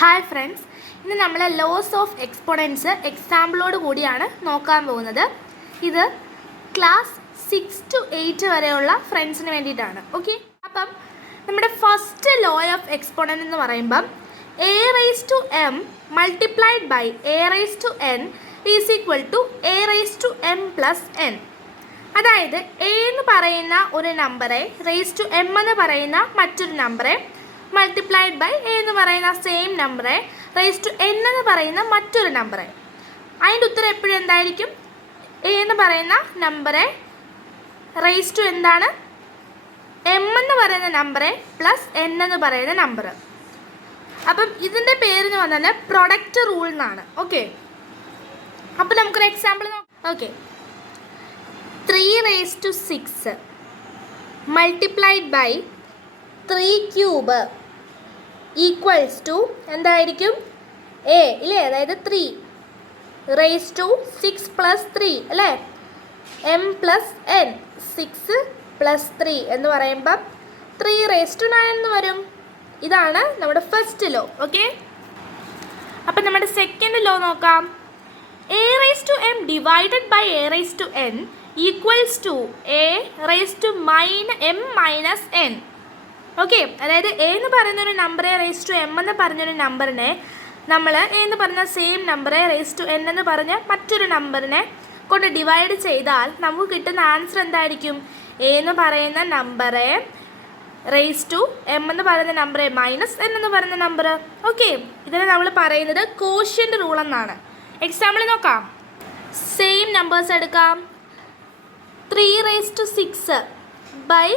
Hi friends, ഇന്ന് നമ്മൾ loss of exponents എക്സാമ്പിളോട് കൂടിയാണ് നോക്കാൻ പോകുന്നത്. ഇത് ക്ലാസ് 6 to 8 വരെയുള്ള ഫ്രണ്ട്സിന് വേണ്ടിയിട്ടാണ്. ഓക്കെ, അപ്പം നമ്മുടെ ഫസ്റ്റ് ലോ ഓഫ് എക്സ്പോണൻറ്റ് എന്ന് പറയുമ്പം a raise to m multiplied by a raise to n is equal to a raise to m plus n. അതായത് എ എന്ന് പറയുന്ന ഒരു നമ്പറെ റൈസ് ടു എം എന്ന് പറയുന്ന മറ്റൊരു നമ്പറെ മൾട്ടിപ്ലൈഡ് ബൈ എ എന്ന് പറയുന്ന സെയിം നമ്പറെ റൈസ് ടു എൻ എന്ന് പറയുന്ന മറ്റൊരു നമ്പറെ. അതിൻ്റെ ഉത്തരം എപ്പോഴും എന്തായിരിക്കും? എ എന്ന് പറയുന്ന നമ്പറെ റൈസ് ടു എന്താണ്? എം എന്ന് പറയുന്ന നമ്പറെ പ്ലസ് എൻ എന്ന് പറയുന്ന നമ്പർ. അപ്പം ഇതിൻ്റെ പേരെന്ന് പറഞ്ഞാൽ പ്രൊഡക്റ്റ് റൂൾ എന്നാണ്. ഓക്കെ, അപ്പം നമുക്കൊരു എക്സാമ്പിൾ നോക്കാം. Okay, 3 raised to 6 multiplied by 3 cube equals to എന്തായിരിക്കും? എ ഇല്ലേ, അതായത് 3 raised to 6 plus 3 അല്ലേ, എം പ്ലസ് എൻ, 6 plus 3 എന്ന് പറയുമ്പം 3 raised to 9 എന്ന് വരും. ഇതാണ് നമ്മുടെ ഫസ്റ്റ് ലോ. ഓക്കെ, അപ്പം നമ്മുടെ സെക്കൻഡ് ലോ നോക്കാം. A raise to m divided by a raise to n equals to a raise to m minus n. Okay, അതായത് എ എന്ന് പറയുന്നൊരു നമ്പറെ റൈസ് ടു എം എന്ന് പറഞ്ഞൊരു നമ്പറിനെ നമ്മൾ എ എന്ന് പറഞ്ഞ സെയിം നമ്പറെ റൈസ് ടു എൻ എന്ന് പറഞ്ഞ മറ്റൊരു നമ്പറിനെ കൊണ്ട് ഡിവൈഡ് ചെയ്താൽ നമുക്ക് കിട്ടുന്ന ആൻസർ എന്തായിരിക്കും? എ എന്ന് പറയുന്ന നമ്പറെ റൈസ് ടു എം എന്ന് പറയുന്ന നമ്പറെ മൈനസ് എൻ എന്ന് പറയുന്ന നമ്പർ. ഓക്കെ, ഇതിനെ നമ്മൾ പറയുന്നത് കോഷ്യൻ്റ് റൂൾ എന്നാണ്. എക്സാമ്പിൾ നോക്കാം. സെയിം നമ്പേഴ്സ് എടുക്കാം. 3 raised to 6 by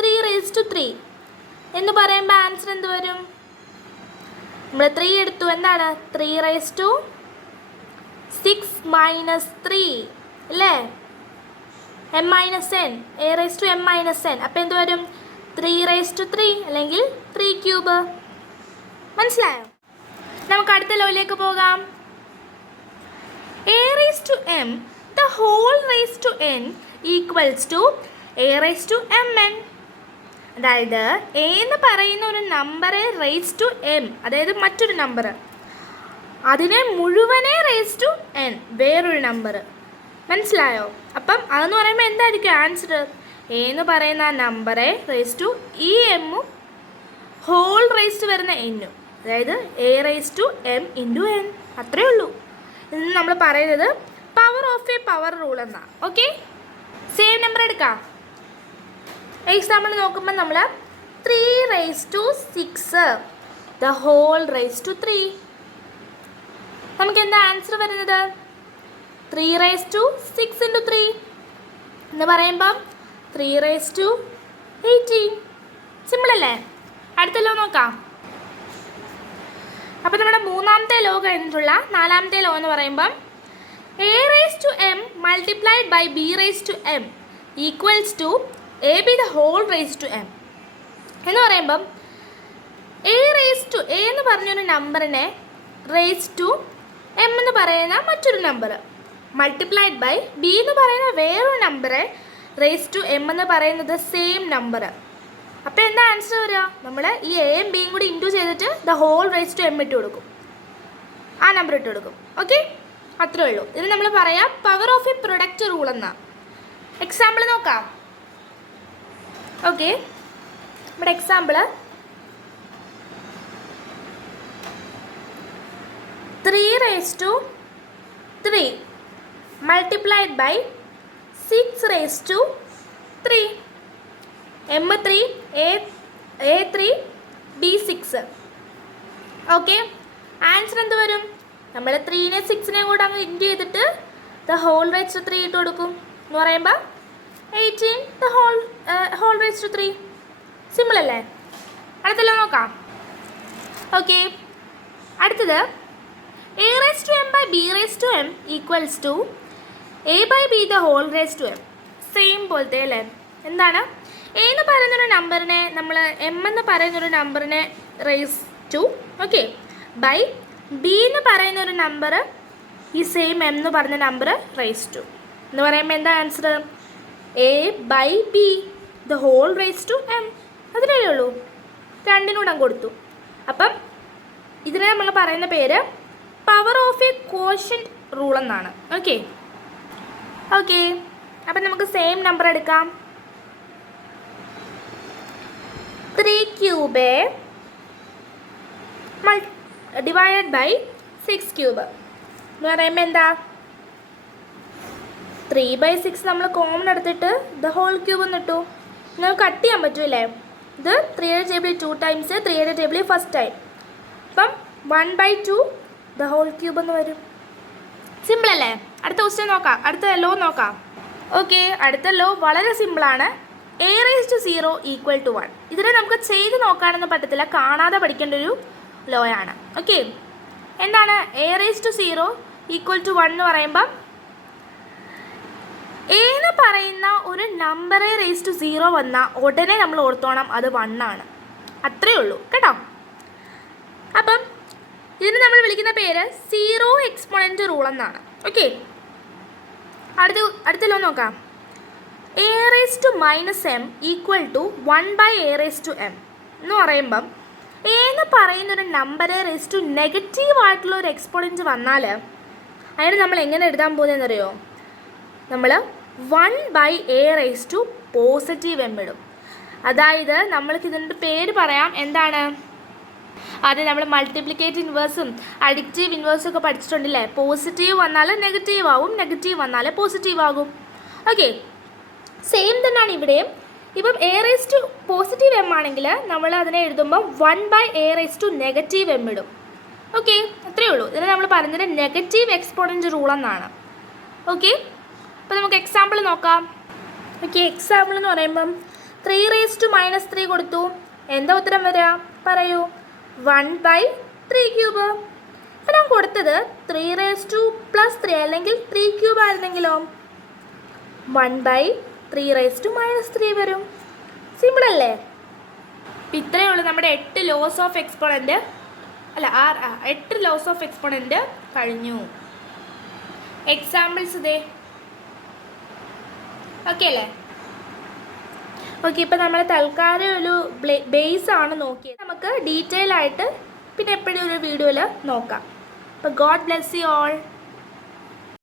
3 raised to 3 എന്ന് പറയുമ്പോൾ ആൻസർ എന്ത് വരും? നമ്മൾ 3 എടുത്തു, എന്താണ്? 3 raised to 6 minus 3 അല്ലേ, m minus n, a raise to m minus n. അപ്പോൾ എന്ത് വരും? 3 raised to 3 അല്ലെങ്കിൽ 3 ക്യൂബ്. മനസ്സിലായോ? നമുക്ക് അടുത്ത ലോയിലേക്ക് പോകാം. A raise to m the whole raised to n equals to a raised to mn. അതായത് എ എന്ന് പറയുന്ന ഒരു നമ്പറെ റേസ് ടു എം, അതായത് മറ്റൊരു നമ്പർ, അതിനെ മുഴുവനെ റേസ് ടു എൻ, വേറൊരു നമ്പർ. മനസ്സിലായോ? അപ്പം അതെന്ന് പറയുമ്പോൾ എന്തായിരിക്കും ആൻസർ? എ എന്ന് പറയുന്ന നമ്പറെ റേസ് ടു ഈ എമ്മും ഹോൾ റേസ് ടു വരുന്ന എന്നും, അതായത് a raise to m into n. അത്രയേ ഉള്ളൂ. ഇന്ന് നമ്മൾ പറയുന്നത് power of a power rule എന്നാണ്. ഓക്കെ, സെയിം നമ്പർ എടുക്കാം. എക്സാമ്പിൾ നോക്കുമ്പോൾ നമ്മൾ 3 raised to 6 the whole raised to 3. നമുക്ക് എന്താ ആൻസർ വരുന്നത്? 3 raised to 6 into 3 എന്ന് പറയുമ്പം 3 raised to 18. സിമ്പിൾ അല്ലേ? അടുത്ത ലോ നോക്കാം. അപ്പം നമ്മുടെ മൂന്നാമത്തെ ലോ കഴിഞ്ഞിട്ടുള്ള നാലാമത്തെ ലോ എന്ന് പറയുമ്പം a raised to m multiplied by b raised to m equals to ab the whole raised to m എന്ന് പറയുമ്പം a raised to a എന്ന് പറഞ്ഞൊരു നമ്പറിനെ raised to m എന്ന് പറയുന്ന മറ്റൊരു നമ്പർ മൾട്ടിപ്ലൈഡ് ബൈ b എന്ന് പറയുന്ന വേറൊരു നമ്പറെ raised to m എന്ന് പറയുന്നത് സെയിം നമ്പർ. അപ്പോൾ എന്താ ആൻസർ വരിക? നമ്മൾ ഈ എയും ബിയും കൂടി ഇൻറ്റു ചെയ്തിട്ട് the whole raised to m ഇട്ട് കൊടുക്കും, ആ നമ്പർ ഇട്ട് കൊടുക്കും. ഓക്കെ, അത്രേ ഉള്ളൂ. ഇത് നമ്മൾ പറയാം power of A product rule എന്നാ. എക്സാമ്പിൾ നോക്കാം. ഓക്കെ, നമ്മുടെ example 3 raised to 3 multiplied by 6 raised to 3 m3 a3 b6. Okay, answer എന്ത് വരും? നമ്മൾ 3നെ 6നെ കൂടെ അങ്ങ് ഇൻറ്റു ചെയ്തിട്ട് ദ ഹോൾ റേസ് ടു 3 ഇട്ട് കൊടുക്കും എന്ന് പറയുമ്പോൾ 18 the whole raise to 3. Simple അല്ലേ? അടുത്തല്ലോ നോക്കാം. ഓക്കെ, അടുത്തത് a raise to m by b raise to m equals to a by b the whole raise to m. Same പോലത്തെ അല്ലേ? എന്താണ്? എ എന്ന് പറയുന്നൊരു നമ്പറിനെ നമ്മൾ എം എന്ന് പറയുന്നൊരു നമ്പറിനെ raise to, okay, by B എന്ന് പറയുന്ന ഒരു നമ്പർ ഈ സെയിം എം എന്ന് പറഞ്ഞ നമ്പർ റേസ് ടു എന്ന് പറയുമ്പോൾ എന്താ answer? A by b the whole raise to m. അതിലേ ഉള്ളൂ. രണ്ടിനൂടെ കൊടുത്തു. അപ്പം ഇതിനെ നമ്മൾ പറയുന്ന പേര് power of a quotient rule എന്നാണ്. ഓക്കെ ഓക്കെ അപ്പം നമുക്ക് സെയിം നമ്പർ എടുക്കാം. 3 ക്യൂബ് ഡിവൈഡഡ് ബൈ 6 ക്യൂബ് എന്ന് പറയുമ്പോൾ എന്താ, 3/6 നമ്മൾ കോമൺ എടുത്തിട്ട് ദ ഹോൾ ക്യൂബ് എന്ന് ഇട്ടു. നമുക്ക് കട്ട് ചെയ്യാൻ പറ്റൂല്ലേ. ഇത് 3യുടെ ടേബിളിൽ 2 ടൈംസ്, 3യുടെ ടേബിളിൽ ഫസ്റ്റ് ടൈം. അപ്പം 1/2 ദ ഹോൾ ക്യൂബ് എന്ന് വരും. സിമ്പിൾ അല്ലേ? അടുത്ത ക്വസ്റ്റ്യൻ നോക്കാം, അടുത്ത ലോ നോക്കാം. ഓക്കെ, അടുത്ത ലോ വളരെ സിമ്പിളാണ്. a⁻0 = 1. ഇതിനെ നമുക്ക് ചെയ്ത് നോക്കാനൊന്നും പറ്റത്തില്ല, കാണാതെ പഠിക്കേണ്ട ഒരു ലോ ആണ്. ഓക്കെ, എന്താണ് a⁻0 = 1 എന്ന് പറയുമ്പം എന്ന് പറയുന്ന ഒരു നമ്പർ a⁻0 വന്നാൽ ഉടനെ നമ്മൾ ഓർത്തോണം അത് 1 ആണ്. അത്രയേ ഉള്ളൂ കേട്ടോ. അപ്പം ഇതിന് നമ്മൾ വിളിക്കുന്ന പേര് സീറോ എക്സ്പോണൻറ്റ് റൂൾ എന്നാണ്. ഓക്കെ, അടുത്ത ലോ നോക്കാം. a⁻m = 1/a⁻m എന്ന് പറയുമ്പം എന്ന് പറയുന്നൊരു നമ്പർ നെഗറ്റീവ് ആയിട്ടുള്ള ഒരു എക്സ്പോണൻറ്റ് വന്നാൽ അതിന് നമ്മൾ എങ്ങനെ എഴുതാൻ പോകുന്നതെന്നറിയോ? നമ്മൾ 1/a⁻m ഇടും. അതായത് നമ്മൾക്ക് ഇതിൻ്റെ പേര് പറയാം, എന്താണ്? അത് നമ്മൾ മൾട്ടിപ്ലിക്കേറ്റ് ഇൻവേഴ്സും അഡിക്റ്റീവ് ഇൻവേഴ്സും ഒക്കെ പഠിച്ചിട്ടുണ്ടല്ലേ. പോസിറ്റീവ് വന്നാൽ നെഗറ്റീവ് ആവും, നെഗറ്റീവ് വന്നാൽ പോസിറ്റീവ് ആകും. ഓക്കെ, സെയിം തന്നെയാണ് ഇവിടെയും. ഇപ്പം a⁻m ആണെങ്കിൽ നമ്മൾ അതിനെ എഴുതുമ്പോൾ 1/a⁻m ഇടും. ഓക്കെ, അത്രയേ ഉള്ളൂ. ഇതിനെ നമ്മൾ പറയുന്നത് നെഗറ്റീവ് എക്സ്പോണൻറ്റ് റൂൾ എന്നാണ്. ഓക്കെ, അപ്പോൾ നമുക്ക് എക്സാമ്പിൾ നോക്കാം. ഓക്കെ, എക്സാമ്പിൾ എന്ന് പറയുമ്പം 3⁻³ കൊടുത്തു. എന്താ ഉത്തരം വരിക പറയൂ? 1/3 ക്യൂബ്. അപ്പം ഞാൻ കൊടുത്തത് 3⁻³ അല്ലെങ്കിൽ 3 ക്യൂബ് ആയിരുന്നെങ്കിലോ 1/3⁻³ വരും. സിമ്പിൾ അല്ലേ? അപ്പം ഇത്രയേ ഉള്ളൂ. നമ്മുടെ 8 ലോസ് ഓഫ് എക്സ്പോണൻറ്റ് അല്ല 8 ലോസ് ഓഫ് എക്സ്പോണൻറ്റ് കഴിഞ്ഞു. എക്സാമ്പിൾസ് ഇതേ. ഓക്കെ അല്ലേ? ഓക്കെ, ഇപ്പം നമ്മൾ തൽക്കാലം ഒരു ബേസ് ആണ് നോക്കിയത്. നമുക്ക് ഡീറ്റെയിൽ ആയിട്ട് പിന്നെ എപ്പോഴും ഒരു വീഡിയോയിൽ നോക്കാം. അപ്പോൾ ഗോഡ് ബ്ലെസ് യു ഓൾ.